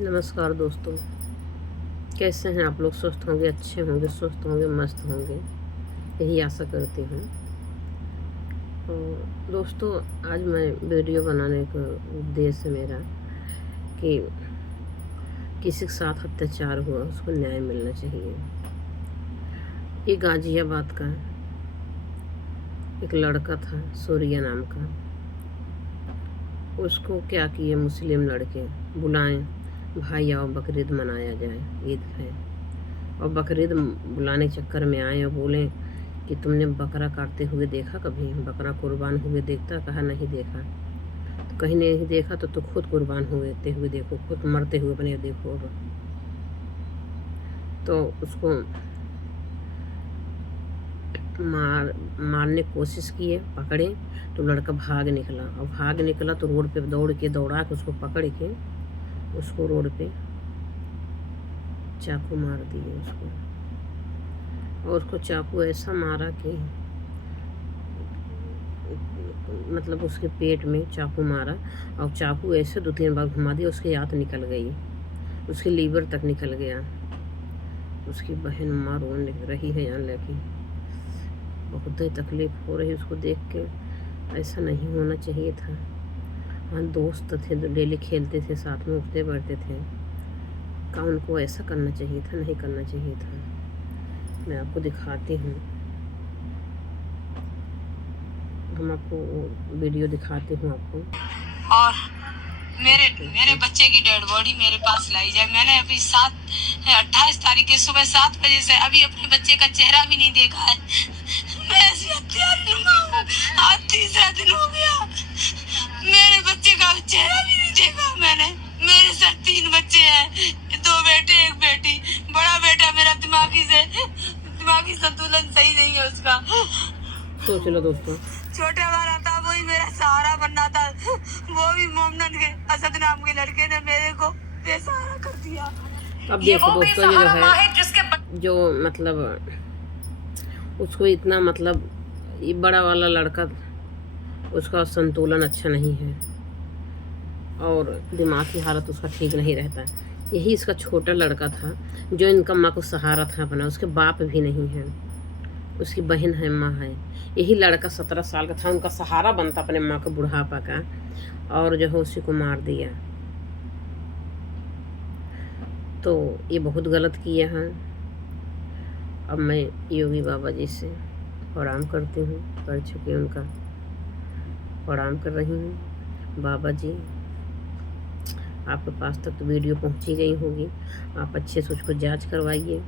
नमस्कार दोस्तों, कैसे हैं आप लोग? स्वस्थ होंगे, अच्छे होंगे, स्वस्थ होंगे, मस्त होंगे, यही आशा करती हूँ। और दोस्तों, आज मैं वीडियो बनाने का उद्देश्य मेरा कि किसी के साथ अत्याचार हुआ उसको न्याय मिलना चाहिए। ये गाजियाबाद का एक लड़का था, सूर्या नाम का। उसको क्या किए मुस्लिम लड़के बुलाएं, भाई आओ बकरीद मनाया जाए, ईद है। और बकरीद बुलाने चक्कर में आए और बोले कि तुमने बकरा काटते हुए देखा, कभी बकरा कुर्बान हुए देखता? कहा नहीं देखा। तो कहीं नहीं देखा तो खुद कुर्बान हुए देखो, खुद मरते हुए बने देखो। अब तो उसको मारने की कोशिश किए, पकड़े तो लड़का भाग निकला। और भाग निकला तो रोड पे दौड़ा के उसको पकड़ के उसको रोड पे चाकू मार दिए उसको। और उसको चाकू ऐसा मारा कि मतलब उसके पेट में चाकू मारा। और चाकू ऐसे 2-3 बार घुमा दिया, उसकी आंत निकल गई, उसकी लीवर तक निकल गया। उसकी बहन माँ रो रही है यहाँ लेके, बहुत ही तकलीफ हो रही उसको देख के। ऐसा नहीं होना चाहिए था। हाँ, दोस्त थे, डेली खेलते थे, साथ में उठते बैठते थे। क्या उनको ऐसा करना चाहिए था? नहीं करना चाहिए था। मैं आपको दिखाती हूँ, हम आपको वीडियो दिखाती हूँ आपको। और मेरे मेरे बच्चे की डेड बॉडी मेरे पास लाई जाए। मैंने अभी 28 तारीख के सुबह 7 बजे से अभी अपने बच्चे का चेहरा भी नहीं देखा है। मैं ऐसी हत्यानुमा हूँ। आज तीसरा दिन हो गया, मेरे बच्चे का चेहरा भी नहीं देखा मैंने। मेरे साथ 3 बच्चे हैं, 2 बेटे 1 बेटी। बड़ा बेटा मेरा दिमागी संतुलन सही नहीं है उसका। सोच लो दोस्तों, छोटा वाला था वही मेरा सहारा बनना था, वो भी मोमनन के असद नाम के लड़के ने मेरे को बेसहारा कर दिया। अब देखो दोस्तों, ये जो है जो मतलब उसको इतना मतलब ये बड़ा वाला लड़का, उसका संतुलन अच्छा नहीं है और दिमागी हालत उसका ठीक नहीं रहता है। यही इसका छोटा लड़का था जो इनका माँ को सहारा था अपना, उसके बाप भी नहीं है, उसकी बहन है, माँ है। यही लड़का 17 साल का था, उनका सहारा बनता अपने माँ का बुढ़ापा का, और जो है उसी को मार दिया। तो ये बहुत गलत किया है। अब मैं योगी बाबा जी से प्रणाम करती हूँ, कर चुकी उनका प्रणाम कर रही हूँ। बाबा जी, आपके पास तक तो वीडियो पहुँची गई होगी, आप अच्छे से उसको जांच करवाइए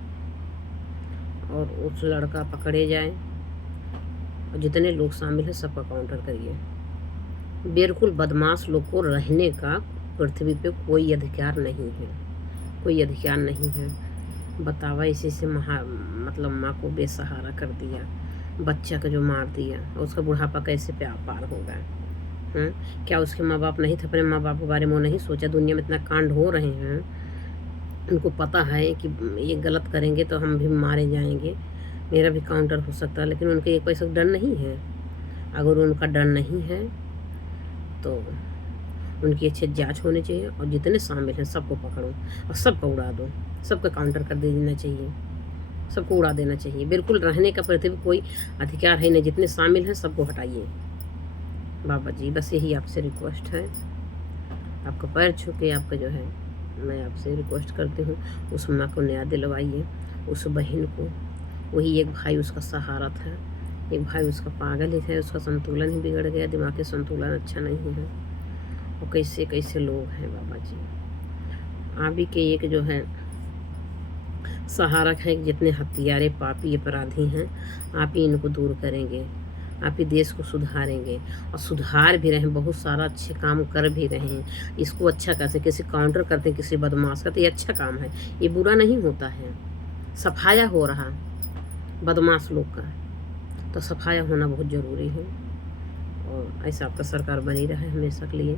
और उस लड़का पकड़े जाए और जितने लोग शामिल हैं सबका काउंटर करिए। बिल्कुल बदमाश लोग को रहने का पृथ्वी पे कोई अधिकार नहीं है, कोई अधिकार नहीं है। बतावा, इसी से मतलब माँ को बेसहारा कर दिया, बच्चा को जो मार दिया, और उसका बुढ़ापा कैसे पार होगा? क्या उसके माँ बाप नहीं थे? अपने माँ बाप के बारे में वो नहीं सोचा? दुनिया में इतना कांड हो रहे हैं, उनको पता है कि ये गलत करेंगे तो हम भी मारे जाएंगे, मेरा भी काउंटर हो सकता है, लेकिन उनके एक पैसा डर नहीं है। अगर उनका डर नहीं है तो उनकी अच्छी जांच होनी चाहिए और जितने शामिल हैं सबको पकड़ो और सबको उड़ा दो, सबका काउंटर कर देना चाहिए, सबको उड़ा देना चाहिए। बिल्कुल रहने का पृथ्वी कोई अधिकार है नहीं, जितने शामिल हैं सबको हटाइए। बाबा जी, बस यही आपसे रिक्वेस्ट है, आपका पैर छू के आपका जो है मैं आपसे रिक्वेस्ट करती हूँ, उस माँ को न्याय दिलवाइए, उस बहन को। वही एक भाई उसका सहारा था, एक भाई उसका पागल ही था, उसका संतुलन ही बिगड़ गया, दिमागी संतुलन अच्छा नहीं है। और कैसे कैसे लोग हैं बाबा जी, आप ही के एक जो है सहारा है, जितने हत्यारे पापी अपराधी हैं आप ही इनको दूर करेंगे, आप ही देश को सुधारेंगे और सुधार भी रहे हैं, बहुत सारा अच्छे काम कर भी रहे हैं। इसको अच्छा कैसे किसी काउंटर करते हैं किसी बदमाश का, तो ये अच्छा काम है, ये बुरा नहीं होता है। सफाया हो रहा बदमाश लोग का, तो सफाया होना बहुत ज़रूरी है। और ऐसा आपका सरकार बनी रहे हमेशा के लिए,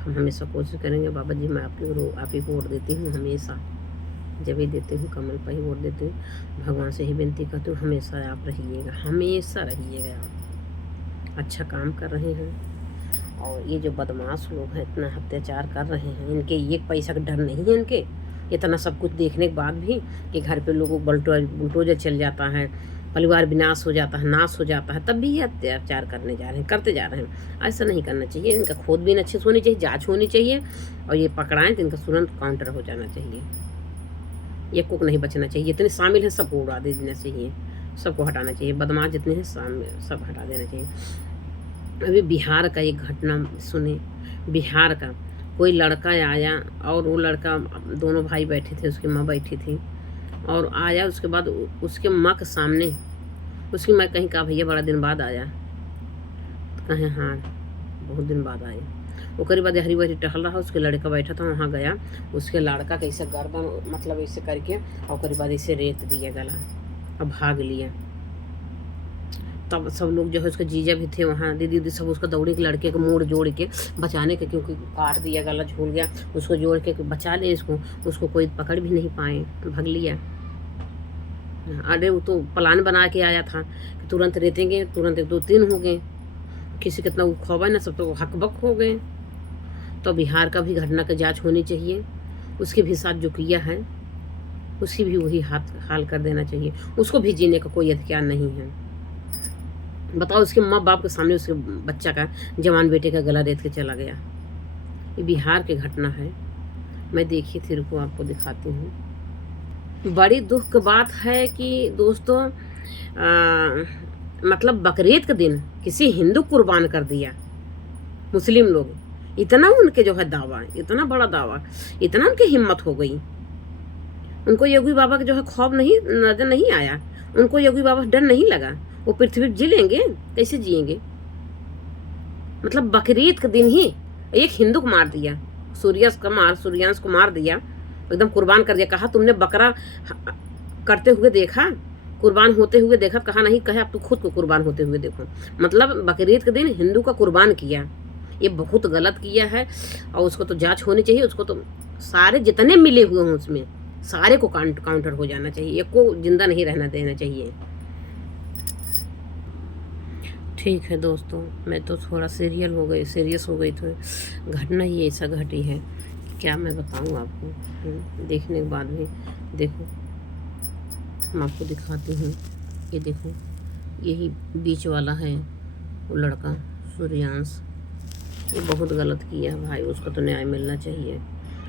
हम हमेशा कोशिश करेंगे। बाबा जी, मैं आप ही को वोट देती हूँ, हमेशा जब भी देती हूँ कमल पर ही वोट देती हूँ। भगवान से ही विनती करती हूँ, हमेशा आप रहिएगा, हमेशा रहिएगा। आप अच्छा काम कर रहे हैं और ये जो बदमाश लोग हैं इतना अत्याचार कर रहे हैं, इनके एक पैसा का डर नहीं है इनके, इतना सब कुछ देखने के बाद भी कि घर पे लोगों को बुलडोजर चल जाता है, परिवार विनाश हो जाता है, नाश हो जाता है, तब भी ये अत्याचार करने जा रहे हैं, करते जा रहे हैं। ऐसा नहीं करना चाहिए। इनका खोदबीन अच्छे से होनी चाहिए, जाँच होनी चाहिए, और ये पकड़ाएँ तो इनका तुरंत काउंटर हो जाना चाहिए। ये कुक नहीं बचना चाहिए, जितने शामिल हैं सबको उड़ा दे देना चाहिए, सबको हटाना चाहिए, बदमाश जितने हैं सब हटा देना चाहिए। अभी बिहार का एक घटना सुने, बिहार का कोई लड़का आया और वो लड़का, दोनों भाई बैठे थे, उसकी माँ बैठी थी, और आया उसके बाद उसके माँ के सामने उसकी माँ कहीं कहा भैया बड़ा दिन बाद आया, तो कहें हाँ बहुत दिन बाद आए। वो करीब बाद हरी भरी टहल रहा, उसके लड़का बैठा था, वहाँ गया, उसके लड़का कैसे गर्दन मतलब ऐसे करके और करीब बाद ऐसे रेत दिया गला और भाग लिया। तब सब लोग जो है उसके जीजा भी थे वहाँ, दीदी सब उसका दौड़े के लड़के को मोड़ जोड़ के बचाने के, क्योंकि काट दिया, गला झूल गया, उसको जोड़ के बचा ले इसको, उसको कोई पकड़ भी नहीं पाए, भाग लिया। अरे वो तो प्लान बना के आया था कि तुरंत रेतेंगे, तुरंत 1-2-3 हो गए, किसी कितना खौबा ना, सब तो हकबक हो गए। तो बिहार का भी घटना की जांच होनी चाहिए, उसके भी साथ जो किया है उसकी भी वही हाल कर देना चाहिए, उसको भी जीने का कोई अधिकार नहीं है। बताओ, उसके माँ बाप के सामने उसके बच्चा का, जवान बेटे का गला रेत के चला गया। ये बिहार की घटना है, मैं देखी थी, रुको आपको दिखाती हूँ। बड़ी दुख की बात है कि दोस्तों मतलब बकरीद के दिन किसी हिंदू कुर्बान कर दिया, मुस्लिम लोग, इतना उनके जो है दावा, इतना बड़ा दावा, इतना उनकी हिम्मत हो गई। उनको योगी बाबा का जो है खौफ नहीं नजर नहीं आया, उनको योगी बाबा से डर नहीं लगा, वो पृथ्वी जी लेंगे, कैसे जिएंगे। मतलब बकरीद के दिन ही एक हिंदू को मार दिया, सूर्यांश को मार दिया, एकदम कुर्बान कर दिया। कहा तुमने बकरा करते हुए देखा, कुर्बान होते हुए देखा? कहा नहीं, कहे अब तू खुद को कुर्बान होते हुए देखो। मतलब बकरीद के दिन हिंदू का कुर्बान किया, ये बहुत गलत किया है, और उसको तो जांच होनी चाहिए, उसको तो सारे जितने मिले हुए हैं उसमें सारे को काउंटर हो जाना चाहिए, एक को जिंदा नहीं रहना देना चाहिए। ठीक है दोस्तों, मैं तो थोड़ा सीरियस हो गई, तो घटना ही ऐसा घटी है, क्या मैं बताऊं आपको। देखने के बाद भी देखो, मैं आपको दिखाती हूँ, ये देखो, यही बीच वाला है वो लड़का सूर्यांश, ये बहुत गलत किया भाई, उसको तो न्याय मिलना चाहिए।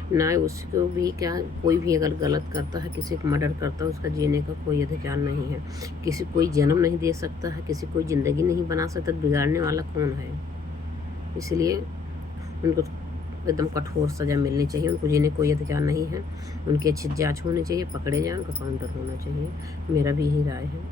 न्याय उसको भी क्या, कोई भी अगर गलत करता है, किसी को मर्डर करता है, उसका जीने का कोई अधिकार नहीं है, किसी कोई जन्म नहीं दे सकता है, किसी कोई ज़िंदगी नहीं बना सकता, बिगाड़ने वाला कौन है। इसलिए उनको एकदम कठोर सज़ा मिलनी चाहिए, उनको जीने कोई अधिकार नहीं है, उनकी अच्छी जांच होनी चाहिए, पकड़े जाए, उनका काउंटर होना चाहिए, मेरा भी यही राय है।